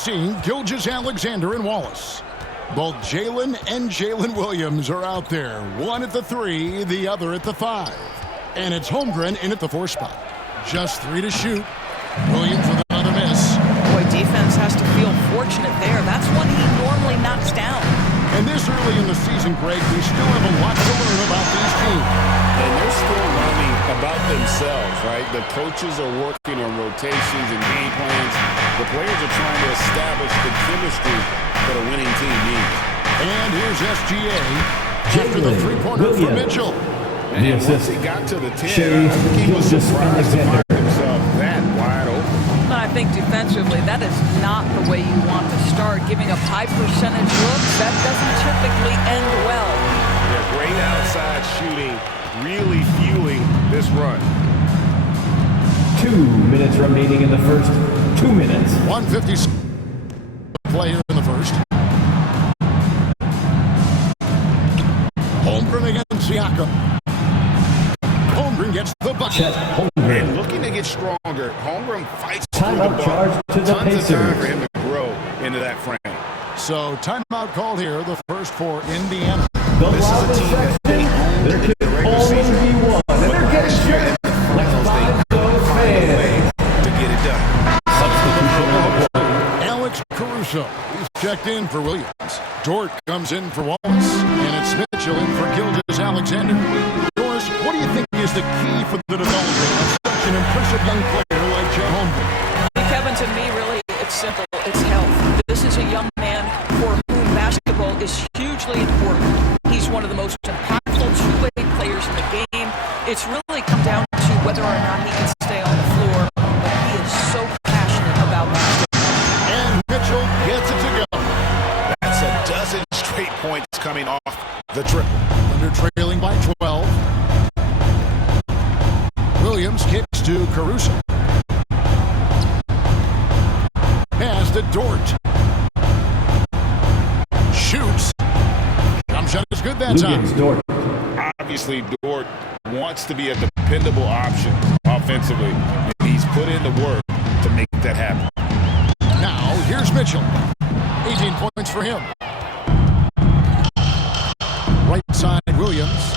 facing Gilgeous-Alexander and Wallace. Both Jalen and Jalen Williams are out there. One at the 3, the other at the 5. And it's Holmgren in at the 4 spot. Just 3 to shoot. Williams with another miss. Boy, defense has to feel fortunate there. That's one he normally knocks down. And this early in the season, Greg, we still have a lot to learn about these teams. And they're still learning about themselves, right? The coaches are working on rotations and game plans. The players are trying to establish the chemistry that a winning team needs. And here's SGA after the three-pointer for Mitchell. And once he got to the 10, I think he was surprised to find himself that wide open. I think defensively, that is not the way you want to start. Giving up high percentage looks, that doesn't typically end well. Yeah, great outside shooting, really fueling this run. 2 minutes remaining in the first. 2 minutes. 150 play here in the first. Holmgren against Siakam. Holmgren gets the bucket. And looking to get stronger, Holmgren fights through the ball. Charge to the Tons of time for Pacers. him to grow into that frame. So timeout called here, the first for Indiana. The This is a team that they owned there in the could regular only season. be one. And But they're getting last year in set. the finals, they couldn't find a way to get it done. Substitution on the court. Alex Caruso, he's checked in for Williams. Dort comes in for Wallace. And it's Mitchell in for Gilgeous-Alexander. Doris, what do you think is the key for the development of such an impressive young player like Chet Holmgren? Kevin, to me, really, it's simple. It's health. This is a young man for whom basketball is hugely important. He's one of the most impactful two-way players in the game. It's really come down to whether or not he can stay on the floor. But he is so passionate about basketball. And Mitchell gets it to go. That's a dozen straight points coming off the triple. Under trailing by 12. Williams kicks to Caruso. Pass to Dort. Shoots. Jump shot is good that time. Lucas Dort. Obviously, Dort wants to be a dependable option offensively, and he's put in the work to make that happen. Now, here's Mitchell. 18 points for him. Right side, Williams.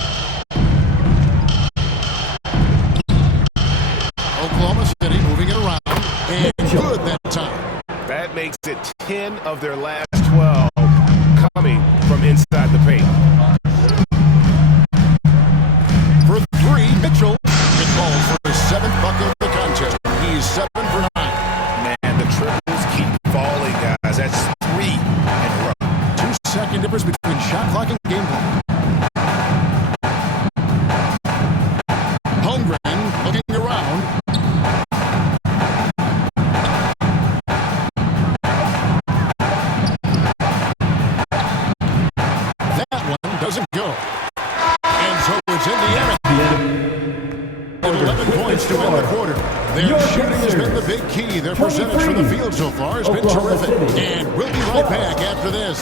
Oklahoma City moving it around. And good that time. That makes it 10 of their last 12 coming from inside the paint. For 3, Mitchell. It calls for his 7th bucket of the contest. He's 7 for 9. Man, the triples keep falling, guys. That's 3 in a row. 2-second difference between shot clock and game clock. Holmgren looking around. That one doesn't go. And so it's Indiana. 11 points to end the quarter. Their shooting has been the big key. Their percentage from the field so far has been terrific. And we'll be right back after this.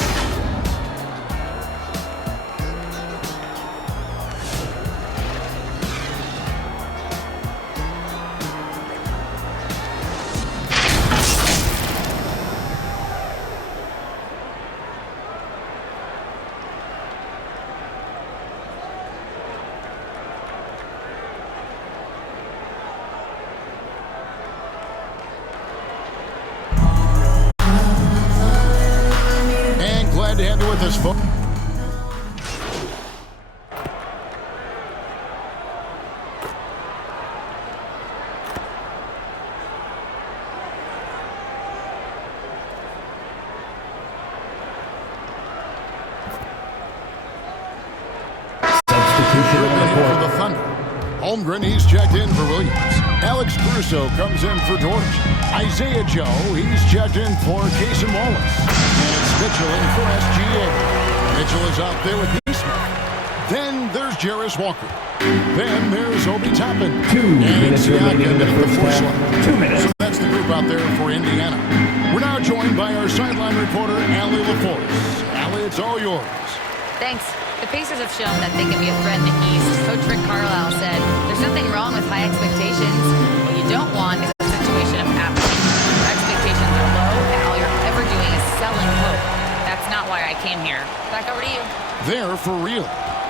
Glad to have you with us, folks. Substitution on the For court. the Thunder. Holmgren, he's checked in for Williams. Alex Caruso comes in for Dort. Isaiah Joe, he's checked in for Cason Wallace. And it's Mitchell in for SGA. Mitchell is out there with Neesmith. Then there's Jarris Walker. Then there's Obi Toppin. 2 minutes remaining in the at first 4 half. slot. 2 minutes. So that's the group out there for Indiana. We're now joined by our sideline reporter, Allie LaForce. Allie, it's all yours. Thanks. The Pacers have shown that they can be a threat in the East. Coach Rick Carlisle said, there's nothing wrong with high expectations. What you don't want is a situation of apathy. Your expectations are low, and all you're ever being here. Back over to you. They're for real.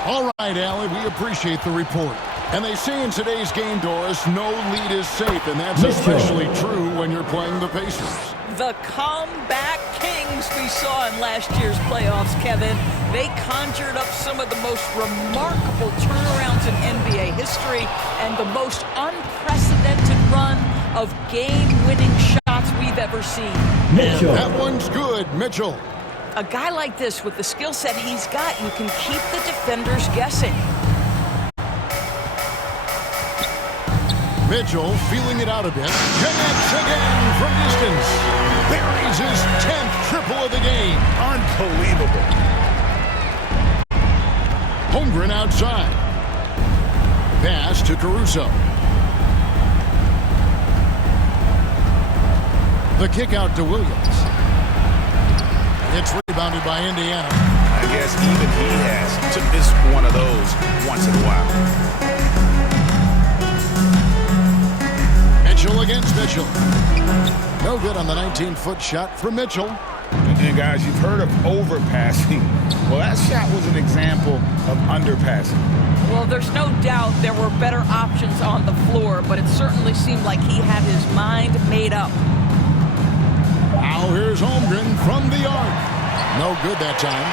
All right, Allie, we appreciate the report. And they say in today's game, Doris, no lead is safe, and that's especially true when you're playing the Pacers. The comeback kings we saw in last year's playoffs, Kevin. They conjured up some of the most remarkable turnarounds in NBA history and the most unprecedented run of game-winning shots we've ever seen. Mitchell. That one's good, Mitchell. A guy like this, with the skill set he's got, you can keep the defenders guessing. Mitchell feeling it out a bit. Connects again from distance. Buries his 10th triple of the game. Unbelievable. Holmgren outside. Pass to Caruso. The kick out to Williams. It's rebounded by Indiana. I guess even he has to miss one of those once in a while. Mitchell against Mitchell. No good on the 19-foot shot from Mitchell. And guys, you've heard of overpassing. Well, that shot was an example of underpassing. Well, there's no doubt there were better options on the floor, but it certainly seemed like he had his mind made up. Now here's Holmgren from the arc. No good that time.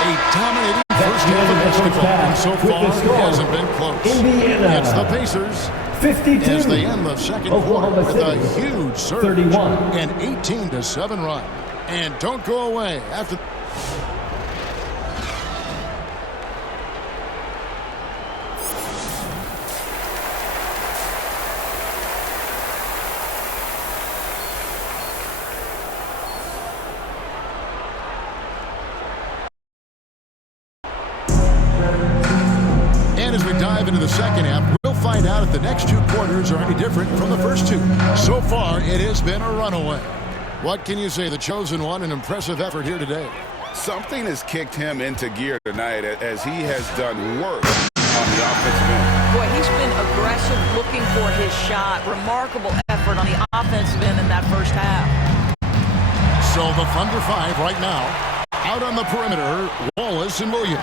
A dominating first half of basketball, and so far it hasn't been close. Indiana. It's the Pacers 52. as they end the second Oklahoma quarter with City, a huge surge. 31. An 18-7 run. And don't go away after... And as we dive into the second half, we'll find out if the next two quarters are any different from the first two. So far, it has been a runaway. What can you say? The chosen one, an impressive effort here today. Something has kicked him into gear tonight as he has done work on the offensive end. Boy, he's been aggressive looking for his shot. Remarkable effort on the offensive end in that first half. So the Thunder 5 right now. Out on the perimeter, Wallace and Williams.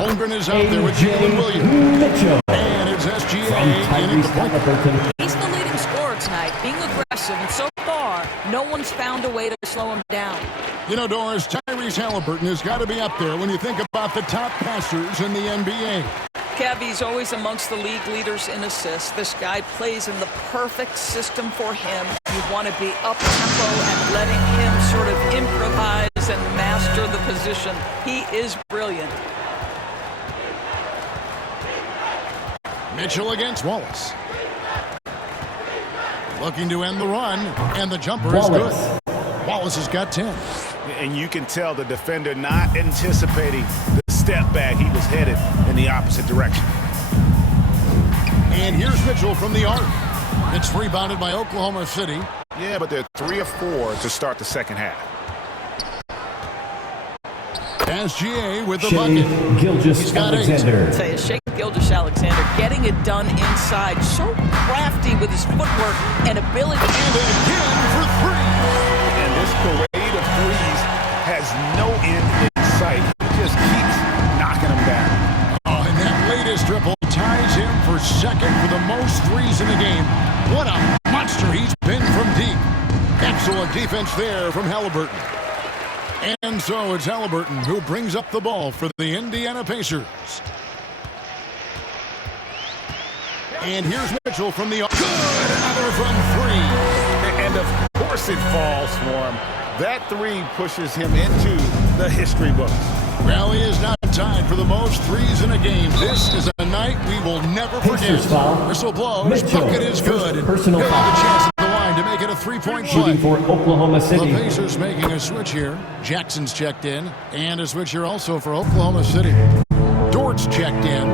Holmgren is out there with Jalen Williams. Mitchell. And it's SGA in at the point. He's the leading scorer tonight, being aggressive, and so far, no one's found a way to slow him down. You know, Doris, Tyrese Halliburton has got to be up there when you think about the top passers in the NBA. Kev, he's always amongst the league leaders in assists. This guy plays in the perfect system for him. You want to be up-tempo and letting him sort of improvise and master the position. He is brilliant. Mitchell against Wallace. Looking to end the run, and the jumper is good. Wallace has got 10. And you can tell the defender not anticipating the step back. He was headed in the opposite direction. And here's Mitchell from the arc. It's rebounded by Oklahoma City. Yeah, but they're 3 of 4 to start the second half. SGA with the Shea bucket. Gilgeous-Alexander. I'll tell you, Shea Gilgeous-Alexander getting it done inside, so crafty with his footwork and ability. And again for three. And this parade of threes has no end in sight. It just keeps knocking them down. Oh, and that latest triple ties him for second for the most threes in the game. What a monster he's been from deep. Excellent defense there from Halliburton. And so it's Halliburton who brings up the ball for the Indiana Pacers. And here's Mitchell from the... Good! Another from three. And of course it falls for him. That three pushes him into the history books. Rally is now tied for the most threes in a game. This is a night we will never forget. Pacers foul. Whistle blows. Mitchell, Bucket is good. And personal he'll have a foul. chance at the line to make it a three-point play. Shooting for Oklahoma The City. Pacers making a switch here. Jackson's checked in. And a switch here also for Oklahoma City. Dort's checked in.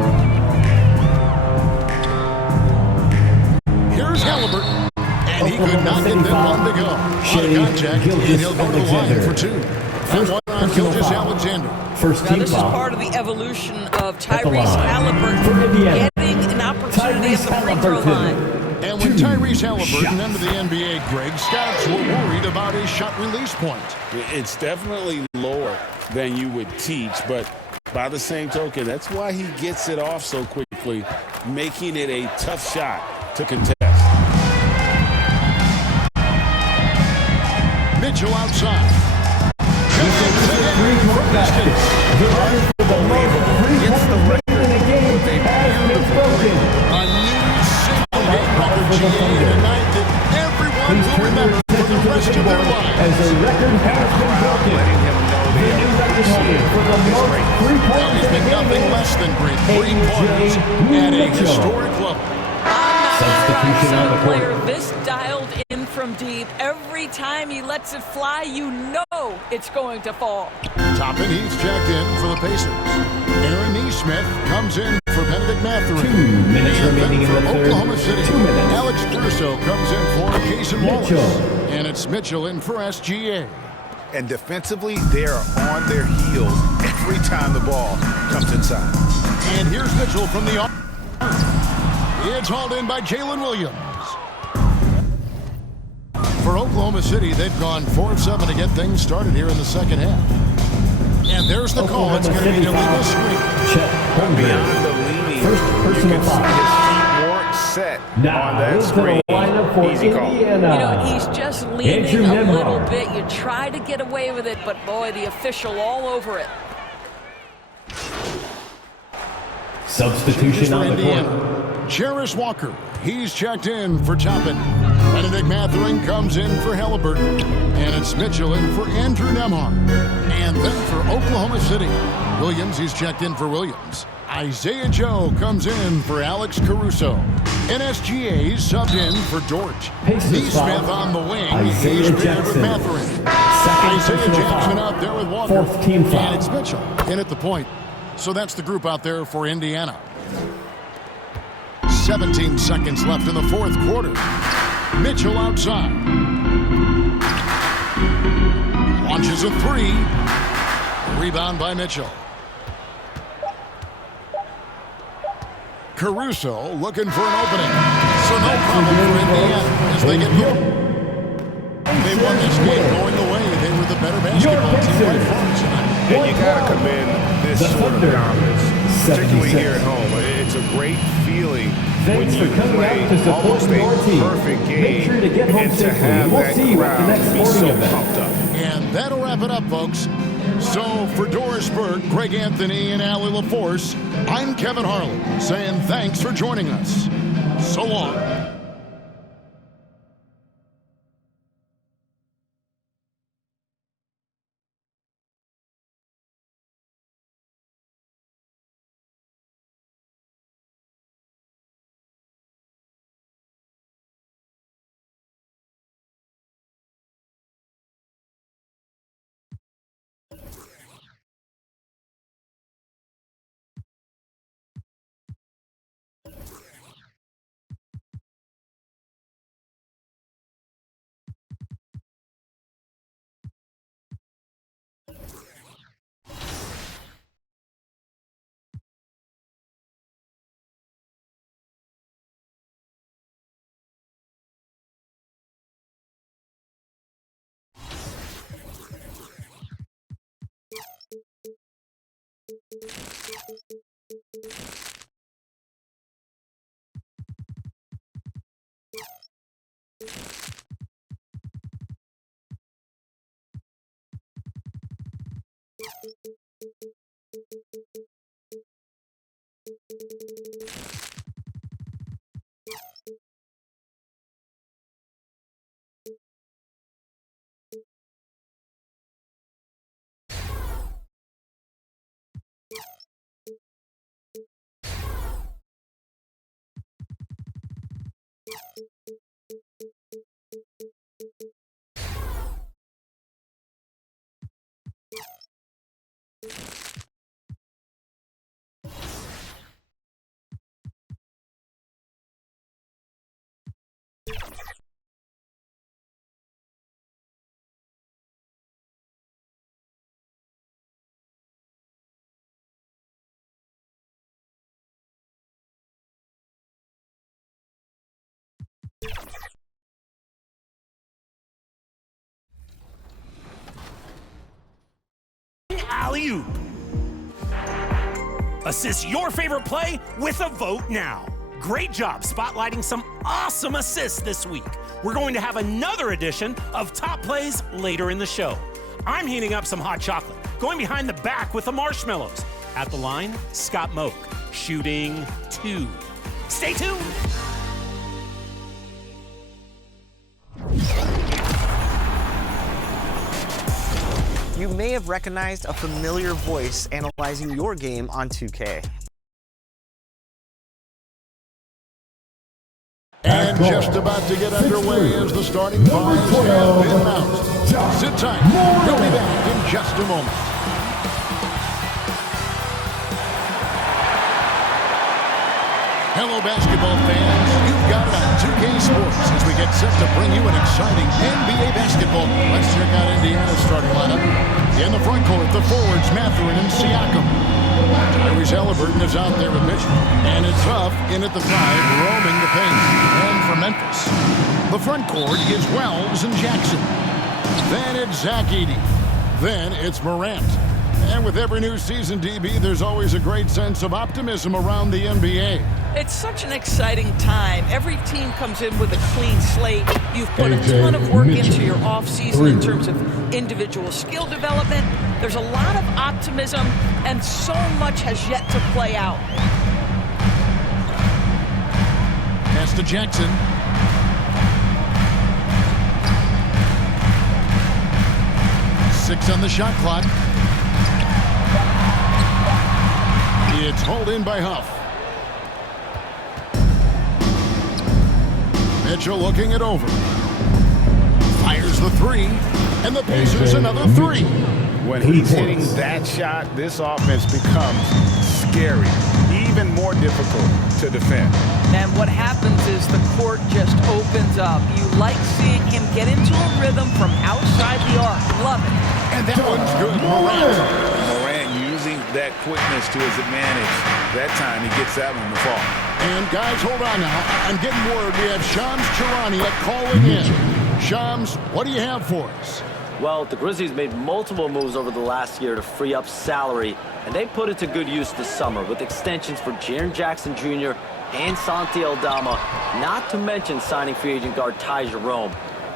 Here's Halliburton. And he could not get that one to go. On contact, and he'll go to the line for two. And one on Gilgeous-Alexander. First Now, team this is foul. part of the evolution of the Tyrese line. Halliburton For Indiana. getting an opportunity at Tyrese the free throw Halliburton. line. And when Tyrese Halliburton shots. entered the NBA, Greg, scouts were worried about his shot release point. It's definitely lower. than you would teach. But by the same token, that's why he gets it off so quickly, making it a tough shot to contest. Mitchell outside. From distance. Gets the record in a game has been broken. A new single-game record GA tonight that everyone will remember for the rest of their lives. As the record has been broken. Letting him know The they new record appreciate holder for the most Well, three-pointers he's in been a nothing game. less than great. 3 pointers at a Mitchell. historic level. Substitution on the court. Player this dialed in from deep. Every time he lets it fly, you know it's going to fall. Toppin, he's checked in for the Pacers. Aaron Neesmith comes in for Benedict Mathurin. 2 minutes And remaining in then the for third. Oklahoma City, 2 minutes. Alex Caruso comes in for Cason Wallace. Mitchell. And it's Mitchell in for SGA. And defensively, they are on their heels every time the ball comes inside. And here's Mitchell from the arc. It's hauled in by Jalen Williams. For Oklahoma City, they've gone 4-7 to get things started here in the second half. And there's the call. It's going to be an illegal screen. Chet Holmgren. Beyond the leaning, First you personal can see foul. his feet weren't set Now on that into the screen. lineup for Easy call. Indiana. You know, he's just leaning Andrew a little Nembhard. bit. You try to get away with it, but boy, the official all over it. Substitution For on the court. Indiana, Jarris Walker. He's checked in for Toppin. Benedict Mathurin comes in for Halliburton. And it's Mitchell in for Andrew Nembhard. And then for Oklahoma City, Williams, he's checked in for Williams. Isaiah Joe comes in for Alex Caruso. And SGA subbed in for George. Pacers Neesmith foul. on the wing. Isaiah He's paired with Jackson. Mathurin. Second Isaiah personal Jackson foul. out there with Walker. Fourth team foul. And it's Mitchell in at the point. So that's the group out there for Indiana. 17 seconds left in the fourth quarter. Mitchell outside. Launches a three. Rebound by Mitchell. Caruso looking for an opening. So no problem for Indiana as they get moving. They won this game going away. They were the better basketball team by far tonight. And you got to commend this The sort of Thunder, dominance, particularly 76. here at home. It's a great feeling when Thanks you for coming play out to support almost your a team. perfect game Make sure to get home and to safely. have We'll that see you at the crowd next be sporting so event. pumped up. And that'll wrap it up, folks. So for Doris Burke, Greg Anthony, and Allie LaForce, I'm Kevin Harlan saying thanks for joining us. So long. alley-oop. Assist your favorite play with a vote now. Great job spotlighting some awesome assists this week. We're going to have another edition of Top Plays later in the show. I'm heating up some hot chocolate, going behind the back with the marshmallows. At the line, Scott Moak, shooting 2. Stay tuned. You may have recognized a familiar voice analyzing your game on 2K. And just about to get underway as the starting five have been announced. Sit tight. We'll be back in just a moment. Hello, basketball fans. You've got it on 2K Sports as we get set to bring you an exciting NBA basketball. Let's check out Indiana's starting lineup. In the front court, the forwards, Mathurin and Siakam. Tyrese Halliburton is out there with Mitchell. And it's Huff in at the 5, roaming the paint. And for Memphis, the front court is Wells and Jackson. Then it's Zach Edey. Then it's Morant. And with every new season, DB, there's always a great sense of optimism around the NBA. It's such an exciting time. Every team comes in with a clean slate. You've put a ton of work into your offseason in terms of individual skill development. There's a lot of optimism, and so much has yet to play out. Pass to Jackson. Six on the shot clock. It's hauled in by Huff. Mitchell looking it over. Fires the 3, and the Pacers another 3. When he's hitting that shot, this offense becomes scary, even more difficult to defend. And what happens is the court just opens up. You like seeing him get into a rhythm from outside the arc. Love it. And that one's good. Morant using that quickness to his advantage. That time he gets that one to fall. And guys, hold on now. I'm getting word we have Shams Charania calling in. Shams, what do you have for us? Well, the Grizzlies made multiple moves over the last year to free up salary, and they put it to good use this summer with extensions for Jaren Jackson Jr. and Santi Aldama, not to mention signing free agent guard Ty Jerome.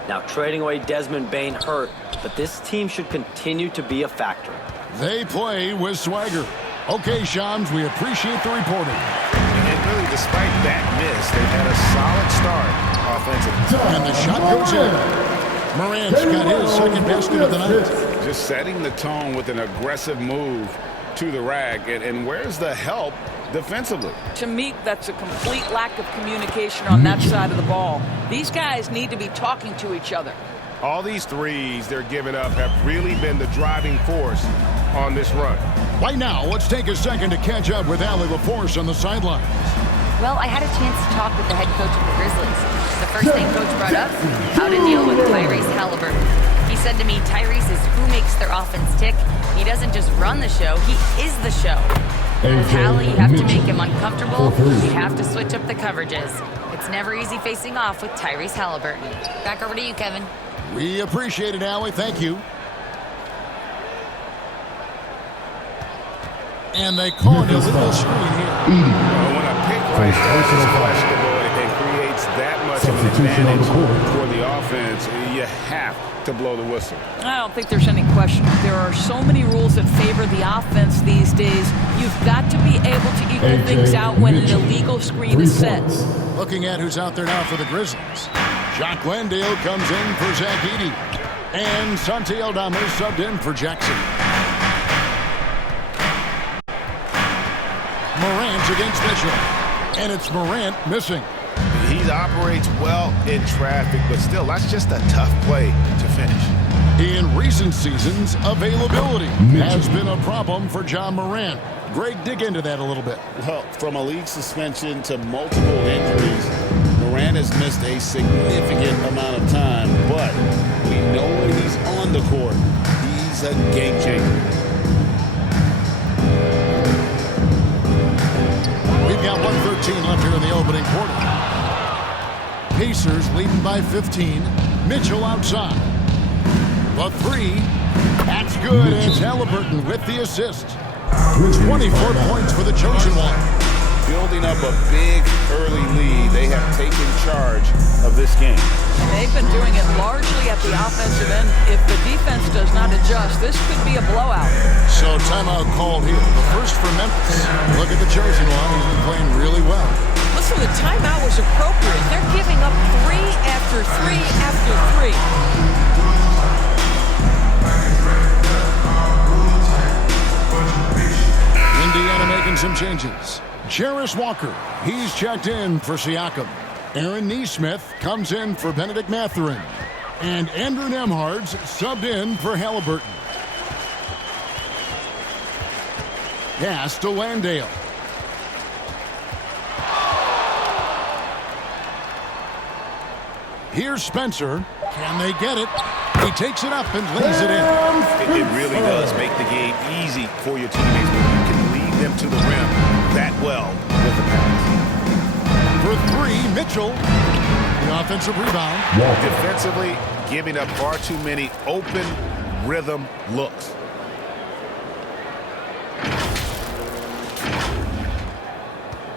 Now, trading away Desmond Bane hurt, but this team should continue to be a factor. They play with swagger. Okay, Shams, we appreciate the reporting. And really, despite that miss, they've had a solid start offensively. And the shot goes in. Morant's got his second basket of the night. Just setting the tone with an aggressive move to the rack. And where's the help defensively? To me, that's a complete lack of communication on that side of the ball. These guys need to be talking to each other. All these threes they're giving up have really been the driving force on this run. Right now, let's take a second to catch up with Allie LaForce on the sidelines. Well, I had a chance to talk with the head coach of the Grizzlies. The first thing Coach brought up, how to deal with Tyrese Halliburton. He said to me, Tyrese is who makes their offense tick. He doesn't just run the show, he is the show. With Hallie, you have to make him uncomfortable. You have to switch up the coverages. It's never easy facing off with Tyrese Halliburton. Back over to you, Kevin. We appreciate it, Allie. Thank you. And they call it a little screen here. When a pick right there is questionable and creates that much of an advantage for the offense, you have to blow the whistle. I don't think there's any question. There are so many rules that favor the offense these days. You've got to be able to equal things out when an illegal screen is set. Looking at who's out there now for the Grizzlies. Jock Landale comes in for Zach Edey. And Santi Aldama is subbed in for Jackson. Morant against Mitchell. And it's Morant missing. He operates well in traffic, but still, that's just a tough play to finish. In recent seasons, availability has been a problem for John Morant. Greg, dig into that a little bit. Well, from a league suspension to multiple injuries, Morant has missed a significant amount of time, but we know when he's on the court, he's a game changer. We've got 1:13 left here in the opening quarter. Pacers leading by 15. Mitchell outside. The 3. That's good. good, and it's Halliburton with the assist. 24 points for the Chosen One. Building up a big early lead. They have taken charge of this game. They've been doing it largely at the offensive end. If the defense does not adjust, this could be a blowout. So timeout called here. The first for Memphis. Look at the Chosen One. He's been playing really well. Listen, the timeout was appropriate. They're giving up 3 after 3 after 3. Indiana making some changes. Jarris Walker, he's checked in for Siakam. Aaron Nesmith comes in for Benedict Mathurin. And Andrew Nembhard's subbed in for Halliburton. Pass to Landale. Here's Spencer. Can they get it? He takes it up and lays it in. It really does make the game easy for your teammates when you can lead them to the rim that well with the pass. For 3, Mitchell. The offensive rebound. Defensively, giving up far too many open rhythm looks.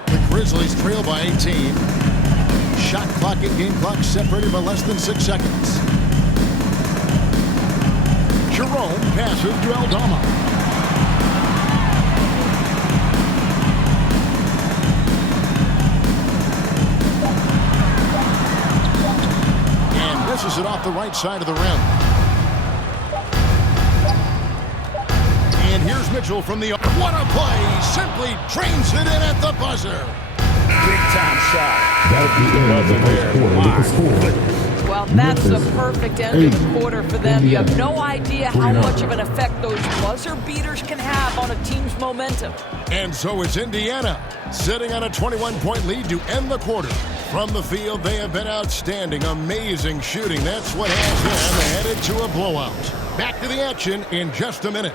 The Grizzlies trail by 18. Shot clock and game clock separated by less than 6 seconds. Jerome passes to Aldama. And misses it off the right side of the rim. And here's Mitchell from the... What a play! Simply trains it in at the buzzer. Big time shot. That's the end of the first quarter with the score. Well, that's a perfect end to the quarter for them. You have no idea how much of an effect those buzzer beaters can have on a team's momentum. And so it's Indiana, sitting on a 21-point lead to end the quarter. From the field, they have been outstanding, amazing shooting. That's what has them headed to a blowout. Back to the action in just a minute.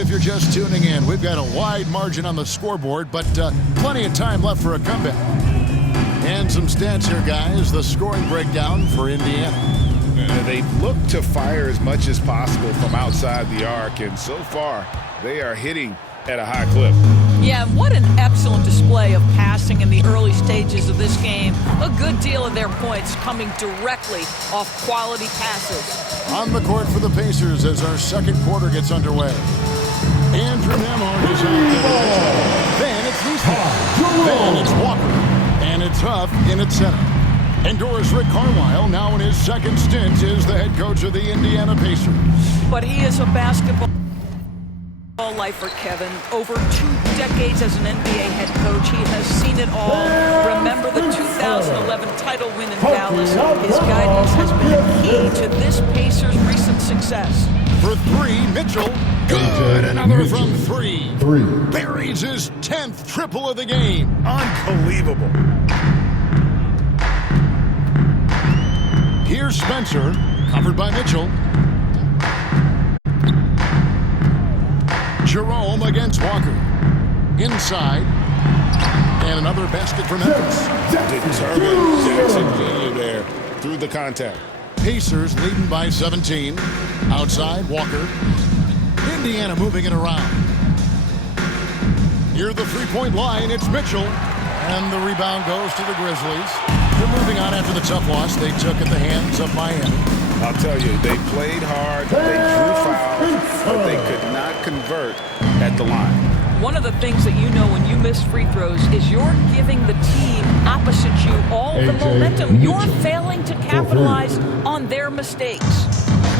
If you're just tuning in, we've got a wide margin on the scoreboard, but plenty of time left for a comeback. And some stats here, guys. The scoring breakdown for Indiana. They've looked to fire as much as possible from outside the arc, and so far, they are hitting at a high clip. Yeah, what an excellent display of passing in the early stages of this game. A good deal of their points coming directly off quality passes. On the court for the Pacers as our second quarter gets underway. Andrew Nembhard is out there. Then it's Nesmith. Then it's Walker. And it's Huff in its center. And Doris Rick Carlisle, now in his second stint, is the head coach of the Indiana Pacers. But he is a basketball lifer, Kevin. Over 2 decades as an NBA head coach, he has seen it all. Remember the 2011 title win in Dallas. His guidance has been a key to this Pacers' recent success. For 3, Mitchell. Good. Another from 3. Buries his 10th triple of the game. Unbelievable. Here's Spencer, covered by Mitchell. Jerome against Walker. Inside. And another basket for Memphis. Determined Jackson Jr. there through the contact. Pacers leading by 17. Outside, Walker. Indiana moving it around. Near the three-point line, it's Mitchell. And the rebound goes to the Grizzlies. They're moving on after the tough loss they took at the hands of Miami. I'll tell you, they played hard, they drew fouls, but they could not convert at the line. One of the things that you know when you miss free throws is you're giving the team opposite you all the momentum. You're failing to capitalize on their mistakes.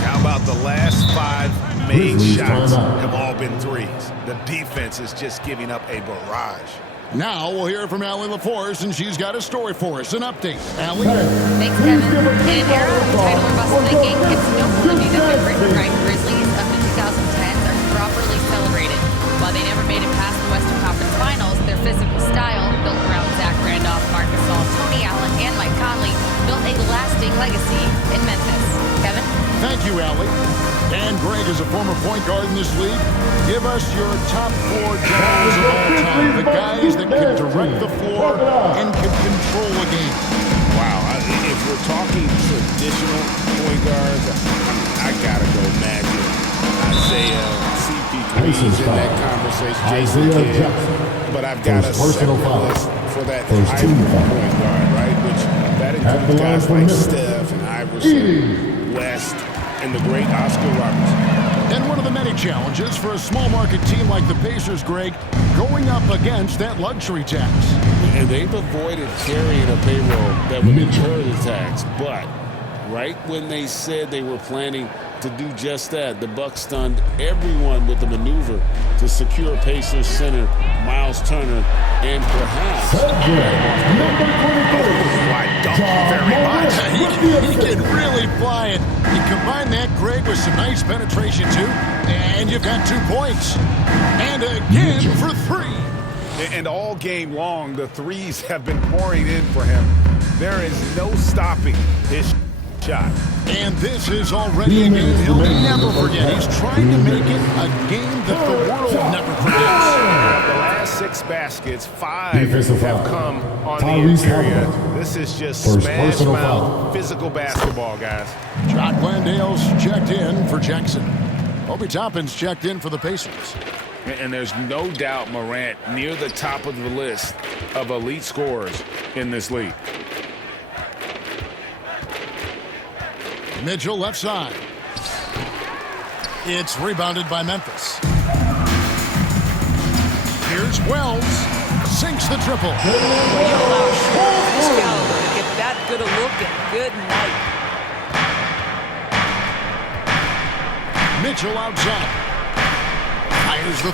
How about the last 5 made shots have all been threes? The defense is just giving up a barrage. Now we'll hear from Allie LaForce, and she's got a story for us. An update. Allie? Thanks, Kevin. In an era of title or bust thinking, it's noteworthy that the grit-and-grind Grizzlies of the 2010s are properly celebrated. While they never made it past the Western Conference Finals, their physical style, built around Zach Randolph, Marc Gasol, Tony Allen, and Mike Conley, built a lasting legacy in Memphis. Kevin? Thank you, Allie. And Greg is a former point point guard in this league? Give us your top 4 guys of all time. The guys that can direct the floor and can control a game. Wow, if we're talking traditional point guards, I gotta go Magic, Isaiah, CP3's in that conversation, Jason Kidd. But I've got a separate list for that hybrid point guard, right? Which that includes guys like Steph and Iverson, West, and the great Oscar Robertson. And one of the many challenges for a small market team like the Pacers, Greg, going up against that luxury tax. And they've avoided carrying a payroll that would incur the tax. But right when they said they were planning to do just that, the Bucks stunned everyone with the maneuver to secure Pacers center Miles Turner and perhaps Very much. He can really fly it. You combine that, Greg, with some nice penetration, too, and you've got 2 points. And again for 3. And all game long, the threes have been pouring in for him. There is no stopping his shot. And this is already a game he'll never forget. He's trying to make it a game that the world never forgets. The last 6 baskets, 5 have come on the interior. This is just smash mouth physical basketball, guys. Jock Landale's checked in for Jackson. Obi Toppin's checked in for the Pacers. And there's no doubt Morant near the top of the list of elite scorers in this league. Mitchell left side. It's rebounded by Memphis. Here's Wells. Sinks the triple. When you allow this caliber to get that good a look and good night. Mitchell outside. Fires the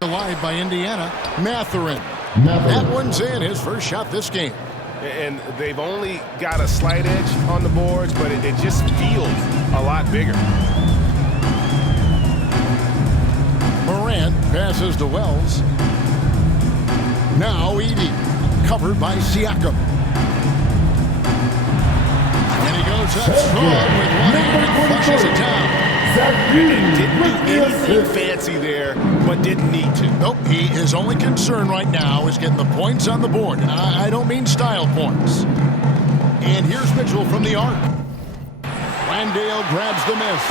3. Alive by Indiana. Mathurin. That one's in. His first shot this game. And they've only got a slight edge on the boards, but it just feels a lot bigger. Morant passes to Wells. Now Edey, covered by Siakam. And he goes up strong with one hand and flushes it down. And didn't do anything fancy there, but didn't need to. Nope, his only concern right now is getting the points on the board. And I don't mean style points. And here's Mitchell from the arc. Landale grabs the miss.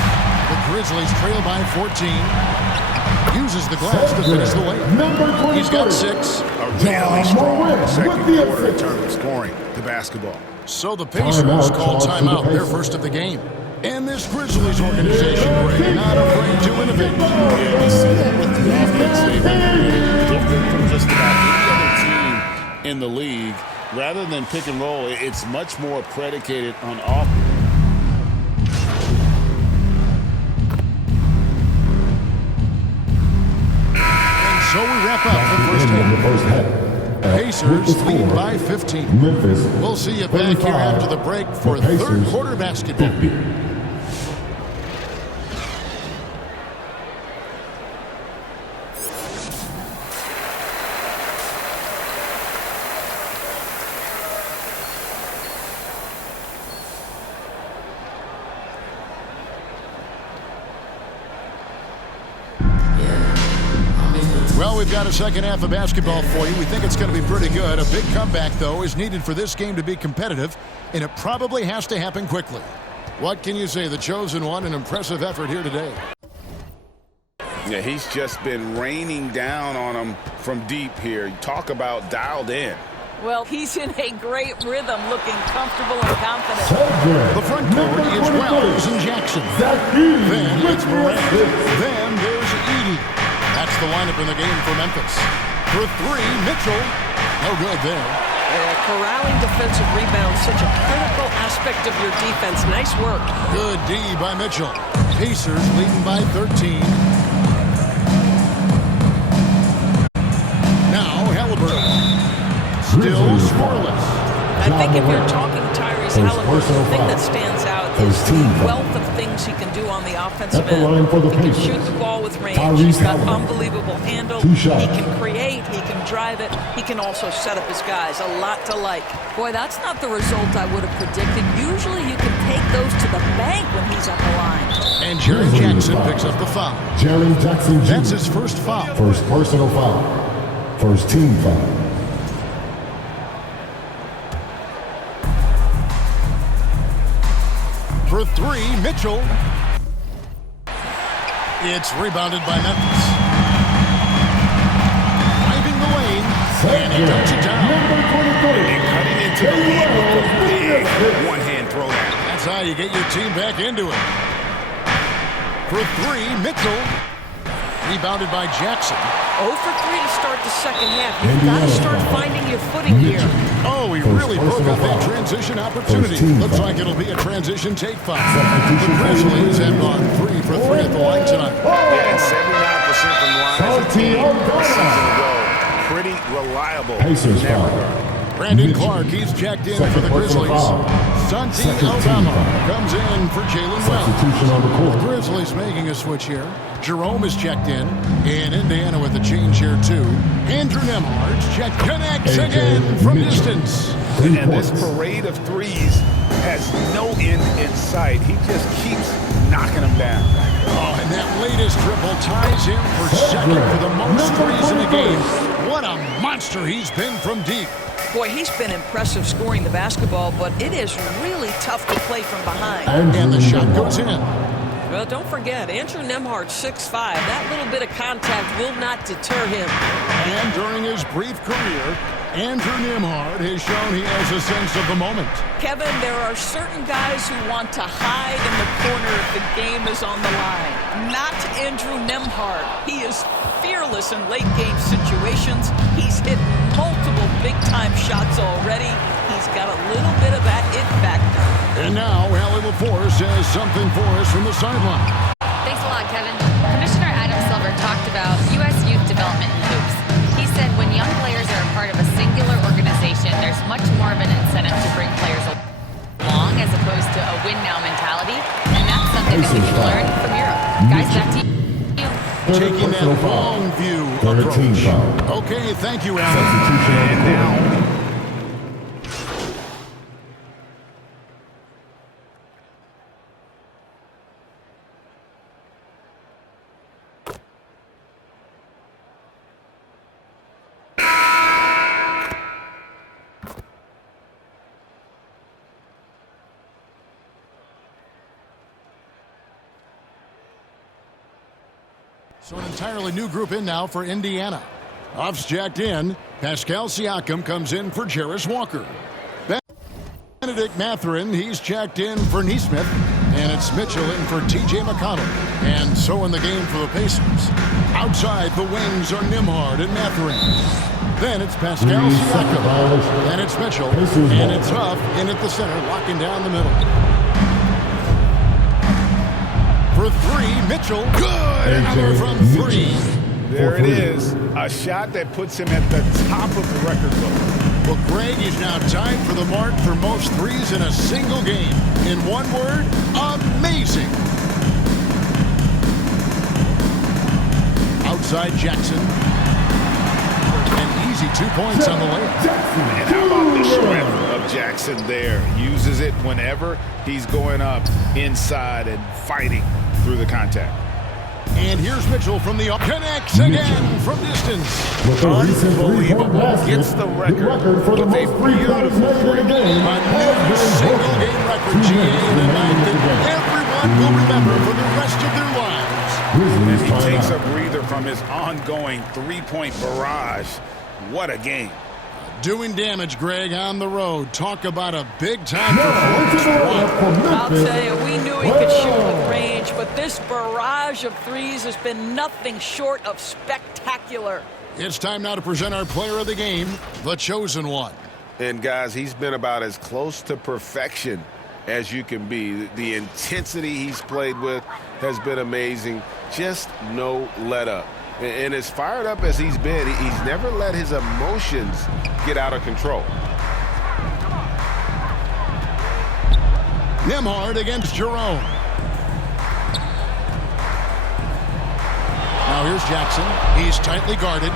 The Grizzlies trail by 14. Uses the glass to finish the layup. He's got 6. A really strong second quarter in terms of scoring the basketball. So the Pacers call timeout, their first of the game. And this Grizzlies organization, Greg, not afraid to innovate. Yeah, we see that with the offense. They've been different from just about any other team in the league. Rather than pick and roll, it's much more predicated on offense. So we wrap up the first half. Pacers lead by 15. We'll see you back here after the break for third quarter basketball. Well, we've got a second half of basketball for you. We think it's going to be pretty good. A big comeback, though, is needed for this game to be competitive, and it probably has to happen quickly. What can you say? The chosen one, an impressive effort here today. Yeah, he's just been raining down on them from deep here. Talk about dialed in. Well, he's in a great rhythm, looking comfortable and confident. The front court is Wells and Jackson. Then it's Morant. Then there's Edey. That's the lineup in the game for Memphis. For 3, Mitchell. No good there. Corralling defensive rebounds, such a critical aspect of your defense. Nice work. Good D by Mitchell. Pacers leading by 13. Now Halliburton. Still scoreless. I think if you're talking Tyrese Halliburton, the thing that stands out is the wealth of things things he can do on the offensive At the line for the end. He can Pacers, shoot the ball with range. Tyrese He's got Halliburton. unbelievable handle. 2 He shots. can create. He can drive it. He can also set up his guys. A lot to like. Boy, that's not the result I would have predicted. Usually you can take those to the bank when he's at the line. And Jerry Jackson picks up the foul. Jerry Jackson Jr. That's his first foul. First personal foul. First team foul. For 3, Mitchell. It's rebounded by Memphis. Driving the lane, and he dumps it down. And cutting into the lead with a big one-hand throwdown. That's how you get your team back into it. For 3, Mitchell. Rebounded by Jackson. 0 for 3 to start the second half. You've got to start finding your footing here. Oh, he First really broke personal up that foul. transition opportunity. First team Looks foul. like it'll be a transition take foul. Substitution The for Grizzlies the have gone 3 for 3 at the line tonight. Yeah, and 79% from the line as a team a season ago. Pretty reliable Pacers in that foul. regard. Brandon Mitchell. Clark, he's checked in Second for the personal Grizzlies. foul. Santi Second team Aldama foul. comes in for Jalen Wells. Substitution on the court. Grizzlies making a switch here. Jerome is checked in. And Indiana with a change here, too. Andrew Nembhard's checked. Connects AJ again from Mitchell. distance. 3 And this points. parade of threes has no end in sight. He just keeps knocking them down. Oh, and that latest triple ties him for second for the most threes in the game. What a monster he's been from deep. Boy, he's been impressive scoring the basketball, but it is really tough to play from behind. And the shot goes in. Well, don't forget, Andrew Nembhard, 6'5". That little bit of contact will not deter him. And during his brief career, Andrew Nembhard has shown he has a sense of the moment. Kevin, there are certain guys who want to hide in the corner if the game is on the line. Not Andrew Nembhard. He is fearless in late-game situations. He's hit multiple big-time shots already. He's got a little bit of that it factor. And now, Allie LaForce has something for us from the sideline. Thanks a lot, Kevin. Commissioner Adam Silver talked about U.S. youth development in hoops. He said when young players are a part of a singular organization, there's much more of an incentive to bring players along as opposed to a win-now mentality. And that's something that we can learn from Europe. Guys, back to you. Taking that long view Third team approach. foul. Okay, thank you, Allie. Substitution on the court. So an entirely new group in now for Indiana. Off's jacked in. Pascal Siakam comes in for Jarris Walker. Benedict Mathurin, he's checked in for Neesmith. And it's Mitchell in for T.J. McConnell. And so in the game for the Pacers. Outside the wings are Nembhard and Mathurin. Then it's Pascal 3 second Siakam. violation. And it's Mitchell. Pacers And ball. it's Huff in at the center, locking down the middle. For 3, Mitchell. Good! Another from 3. There it is. A shot that puts him at the top of the record book. Well, Greg is now tied for the mark for most threes in a single game. In one word, amazing. Outside Jackson. An easy 2 points on the layup. And how about the strength of Jackson there? Uses it whenever he's going up inside and fighting through the contact. And here's Mitchell from the up. Connects again from distance. With a recent 3-point basket, Gets the record for the with a most 3 points made in a game. A new single game record, GA, and a night that everyone will remember for the rest of their lives. And he Grizzlies takes a timeout. breather from his ongoing 3-point barrage. What a game. Doing damage, Greg, on the road. Talk about a big-time Now, into performance. the lineup for I'll Memphis. tell you, we knew he could shoot with range, but this barrage of threes has been nothing short of spectacular. It's time now to present our player of the game, the chosen one. And guys, he's been about as close to perfection as you can be. The intensity he's played with has been amazing. Just no let up. And as fired up as he's been, he's never let his emotions get out of control. Nembhard against Jerome. Jackson. He's tightly guarded.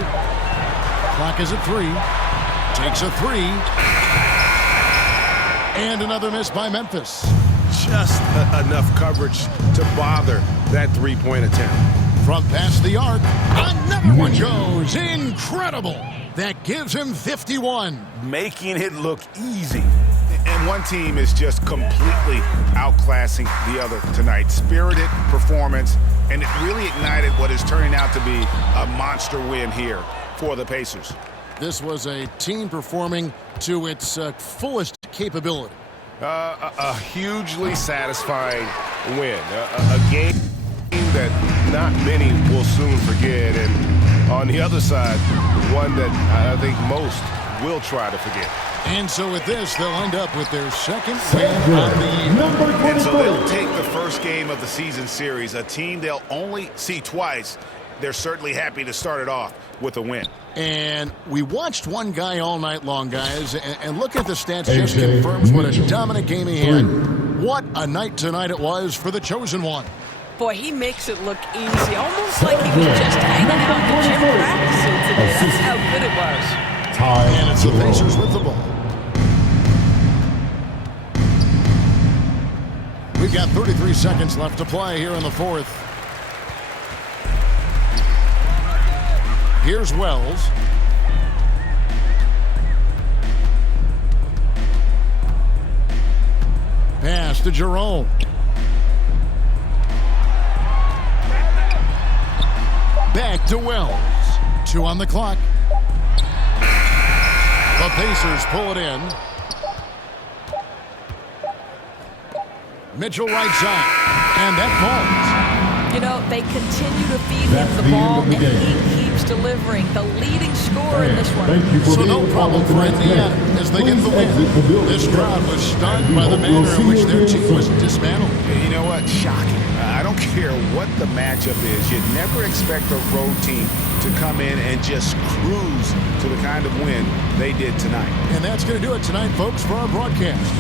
Clock is at 3. Takes a 3. And another miss by Memphis. Just enough coverage to bother that three-point attempt. From past the arc, another one goes. Incredible. That gives him 51. Making it look easy. And one team is just completely outclassing the other tonight. Spirited performance, and it really ignited what is turning out to be a monster win here for the Pacers. This was a team performing to its fullest capability. A hugely satisfying win. A game that not many will soon forget. And on the other side, one that I think most will try to forget. And so with this, they'll end up with their second win on the And so they'll take the first game of the season series, a team they'll only see twice. They're certainly happy to start it off with a win. And we watched one guy all night long, guys, and look at the stats just confirms what a dominant game he had. What a night tonight it was for the chosen one. Boy, he makes it look easy, almost like he was just hanging out in the gym practicing today. That's how good it was. And it's the Pacers with the ball. We've got 33 seconds left to play here in the fourth. Here's Wells. Pass to Jerome. Back to Wells. 2 on the clock. The Pacers pull it in. Mitchell right side. And that falls. You know, they continue to feed him the ball, and he keeps delivering. The leading scorer in this one. So no problem for Indiana as they get the win. This crowd was stunned by the manner in which their team was dismantled. You know what? Shocking. I don't care what the matchup is. You'd never expect a road team to come in and just cruise to the kind of win they did tonight. And that's going to do it tonight, folks, for our broadcast.